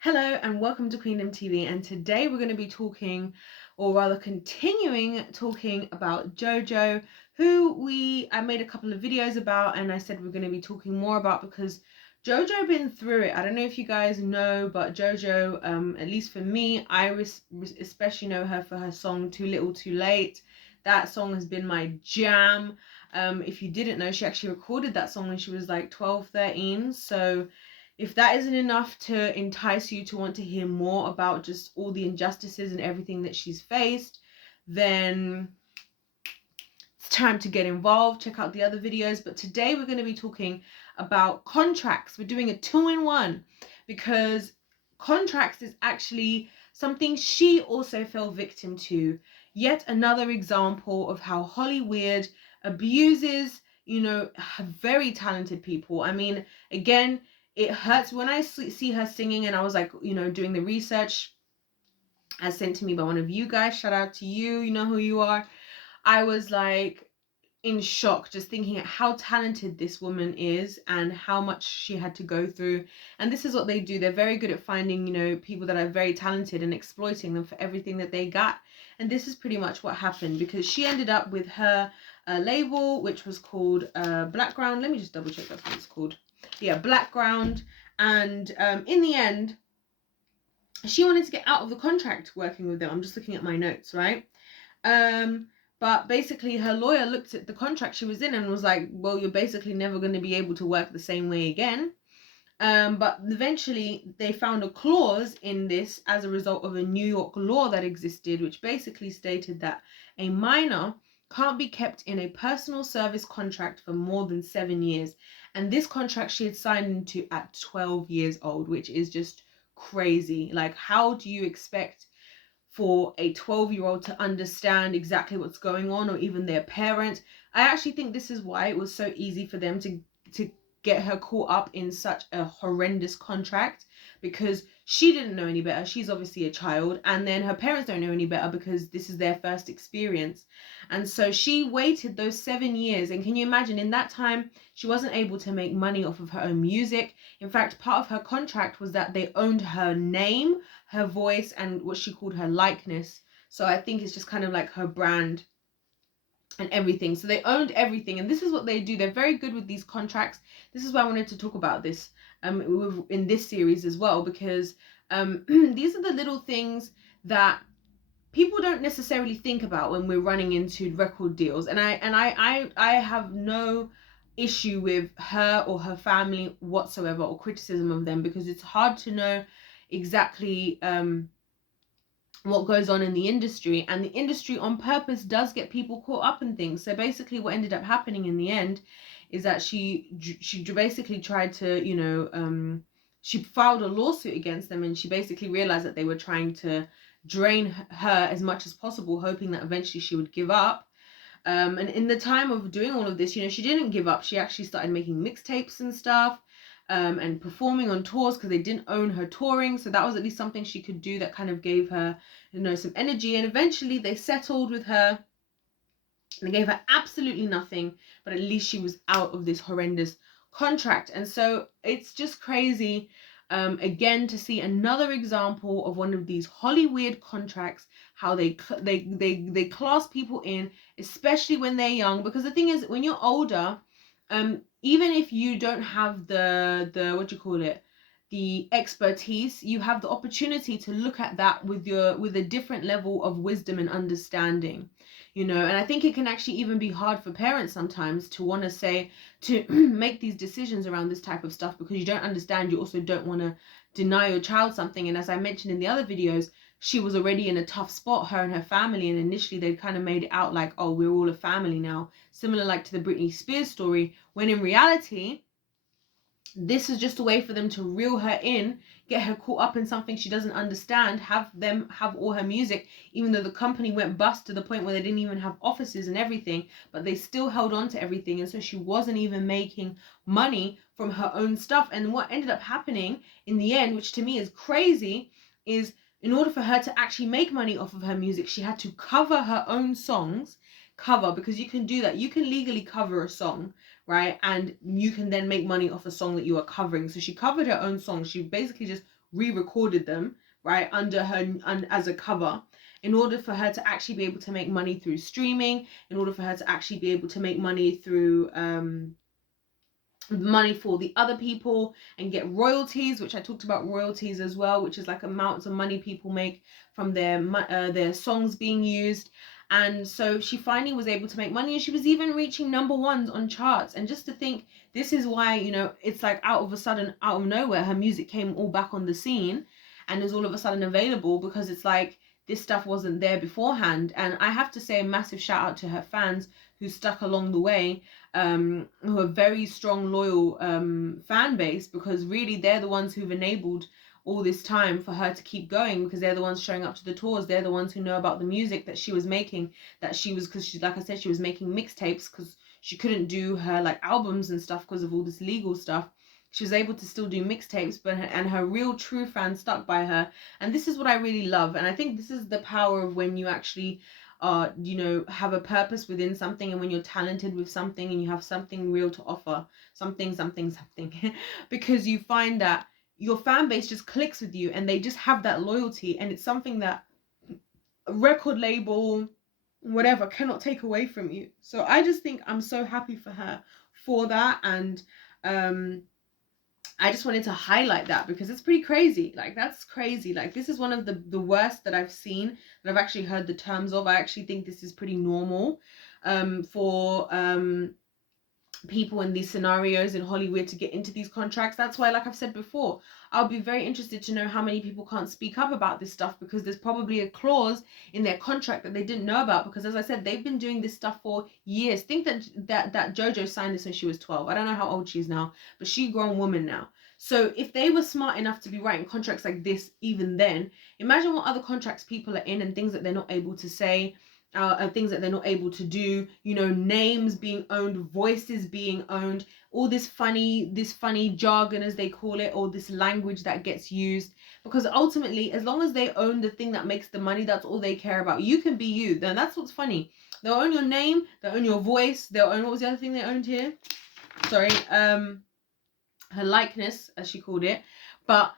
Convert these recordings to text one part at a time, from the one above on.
Hello and welcome to Queendom TV, and today we're going to be talking, or rather continuing talking about JoJo, who I made a couple of videos about, and I said we're going to be talking more about because JoJo been through it. I don't know if you guys know, but JoJo, at least for me, I especially know her for her song Too Little Too Late. That song has been my jam. If you didn't know, she actually recorded that song when she was like 12, 13, so if that isn't enough to entice you to want to hear more about just all the injustices and everything that she's faced, then it's time to get involved. Check out the other videos. But today we're going to be talking about contracts. We're doing a 2-in-1 because contracts is actually something she also fell victim to. Yet another example of how Hollyweird abuses, very talented people. I mean, again, it hurts when I see her singing, and I was like, doing the research as sent to me by one of you guys. Shout out to you. You know who you are. I was like in shock just thinking at how talented this woman is and how much she had to go through. And this is what they do. They're very good at finding, people that are very talented and exploiting them for everything that they got. And this is pretty much what happened, because she ended up with her label, which was called Blackground. Let me just double check that's what it's called. Yeah, Blackground. And in the end, she wanted to get out of the contract working with them. I'm just looking at my notes, right? But basically her lawyer looked at the contract she was in and was like, well, you're basically never going to be able to work the same way again. But eventually they found a clause in this as a result of a New York law that existed, which basically stated that a minor can't be kept in a personal service contract for more than 7 years. And this contract she had signed into at 12 years old, which is just crazy. Like, how do you expect for a 12-year-old to understand exactly what's going on, or even their parent? I actually think this is why it was so easy for them to get her caught up in such a horrendous contract, because she didn't know any better. She's obviously a child, and then her parents don't know any better because this is their first experience. And so she waited those 7 years, and can you imagine, in that time she wasn't able to make money off of her own music. In fact, part of her contract was that they owned her name, her voice, and what she called her likeness. So I think it's just kind of like her brand and everything. So they owned everything, and this is what they do. They're very good with these contracts. This is why I wanted to talk about this in this series as well, because these are the little things that people don't necessarily think about when we're running into record deals. And I have no issue with her or her family whatsoever, or criticism of them, because it's hard to know exactly what goes on in the industry, and the industry on purpose does get people caught up in things. So basically what ended up happening in the end is that she basically tried to, she filed a lawsuit against them, and she basically realized that they were trying to drain her as much as possible, hoping that eventually she would give up. And in the time of doing all of this, she didn't give up. She actually started making mixtapes and stuff, and performing on tours, because they didn't own her touring. So that was at least something she could do that kind of gave her, some energy. And eventually they settled with her. They gave her absolutely nothing, but at least she was out of this horrendous contract. And so it's just crazy, again, to see another example of one of these Hollyweird contracts, how they class people in, especially when they're young. Because the thing is, when you're older, even if you don't have the what do you call it, the expertise, you have the opportunity to look at that with a different level of wisdom and understanding, and I think it can actually even be hard for parents sometimes to want to say, to make these decisions around this type of stuff, because you don't understand. You also don't want to deny your child something. And as I mentioned in the other videos, she was already in a tough spot, her and her family, and initially they kind of made it out like, oh, we're all a family now, similar like to the Britney Spears story, when in reality this is just a way for them to reel her in, get her caught up in something she doesn't understand, have all her music, even though the company went bust to the point where they didn't even have offices and everything, but they still held on to everything. And so she wasn't even making money from her own stuff. And what ended up happening in the end, which to me is crazy, is in order for her to actually make money off of her music, she had to cover her own songs. Because you can do that. You can legally cover a song, right? And you can then make money off a song that you are covering. So she covered her own song. She basically just re-recorded them, right, under her as a cover, in order for her to actually be able to make money through streaming, in order for her to actually be able to make money through money for the other people and get royalties, which I talked about royalties as well, which is like amounts of money people make from their songs being used. And so she finally was able to make money, and she was even reaching #1s on charts. And just to think, this is why, you know, it's like out of nowhere, her music came all back on the scene and is all of a sudden available, because it's like this stuff wasn't there beforehand. And I have to say a massive shout out to her fans who stuck along the way, who are very strong, loyal fan base, because really they're the ones who've enabled all this time for her to keep going, because they're the ones showing up to the tours. They're the ones who know about the music that she was making, because she, like I said, she was making mixtapes because she couldn't do her like albums and stuff because of all this legal stuff. She was able to still do mixtapes, and her real true fans stuck by her. And this is what I really love. And I think this is the power of when you actually you know, have a purpose within something, and when you're talented with something and you have something real to offer, something because you find that your fan base just clicks with you, and they just have that loyalty, and it's something that a record label, whatever, cannot take away from you. So I just think I'm so happy for her for that. And I just wanted to highlight that because it's pretty crazy. Like, that's crazy. Like, this is one of the worst that I've seen, that I've actually heard the terms of. I actually think this is pretty normal for people in these scenarios in Hollywood to get into these contracts. That's why, like I've said before, I'll be very interested to know how many people can't speak up about this stuff, because there's probably a clause in their contract that they didn't know about, because as I said, they've been doing this stuff for years. Think that JoJo signed this when she was 12. I don't know how old she is now, but she's a grown woman now. So if they were smart enough to be writing contracts like this even then, imagine what other contracts people are in, and things that they're not able to say, things that they're not able to do, you know, names being owned, voices being owned, all this funny jargon, as they call it, or this language that gets used. Because ultimately, as long as they own the thing that makes the money, that's all they care about. You can be you. Then that's what's funny. They'll own your name, they'll own your voice, they'll own, what was the other thing they owned here? Sorry, her likeness, as she called it. But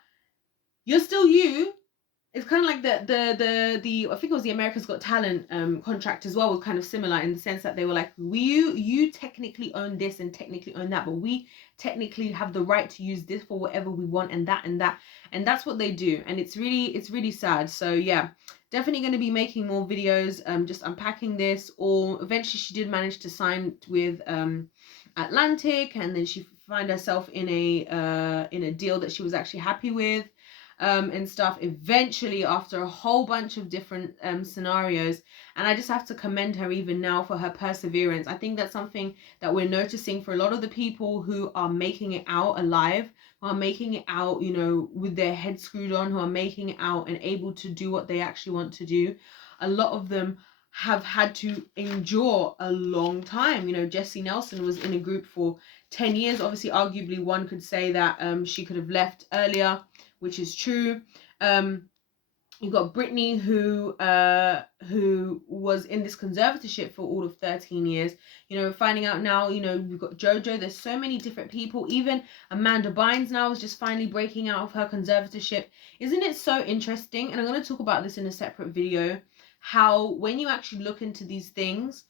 you're still you. It's kind of like the I think it was the America's Got Talent contract as well, was kind of similar, in the sense that they were like, you technically own this and technically own that, but we technically have the right to use this for whatever we want, and that's what they do. And it's really sad. So yeah, definitely going to be making more videos just unpacking this. Or eventually she did manage to sign with Atlantic, and then she found herself in a deal that she was actually happy with. And stuff, eventually, after a whole bunch of different scenarios. And I just have to commend her even now for her perseverance. I think that's something that we're noticing for a lot of the people who are making it out alive, who are making it out, you know, with their head screwed on, who are making it out and able to do what they actually want to do. A lot of them have had to endure a long time. You know, Jessie Nelson was in a group for 10 years. Obviously, arguably, one could say that she could have left earlier, which is true. You've got Britney, who was in this conservatorship for all of 13 years. You know, finding out now, you know, we've got JoJo. There's so many different people. Even Amanda Bynes now is just finally breaking out of her conservatorship. Isn't it so interesting? And I'm going to talk about this in a separate video, how when you actually look into these things,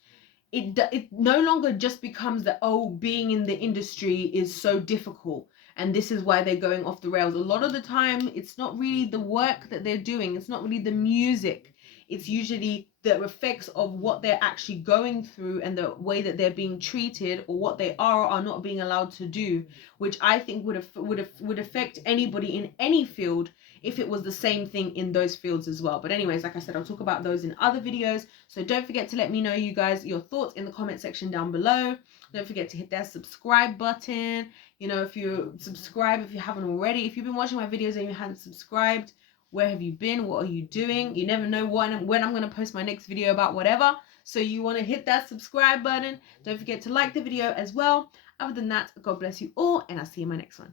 it no longer just becomes that, oh, being in the industry is so difficult and this is why they're going off the rails. A lot of the time, it's not really the work that they're doing. It's not really the music. It's usually the effects of what they're actually going through and the way that they're being treated, or what they are or are not being allowed to do, which I think would affect anybody in any field if it was the same thing in those fields as well. But anyways, like I said, I'll talk about those in other videos. So don't forget to let me know, you guys, your thoughts in the comment section down below. Don't forget to hit that subscribe button. You know, if you subscribe, if you haven't already, if you've been watching my videos and you haven't subscribed, where have you been? What are you doing? You never know when I'm going to post my next video about whatever. So you want to hit that subscribe button. Don't forget to like the video as well. Other than that, God bless you all, and I'll see you in my next one.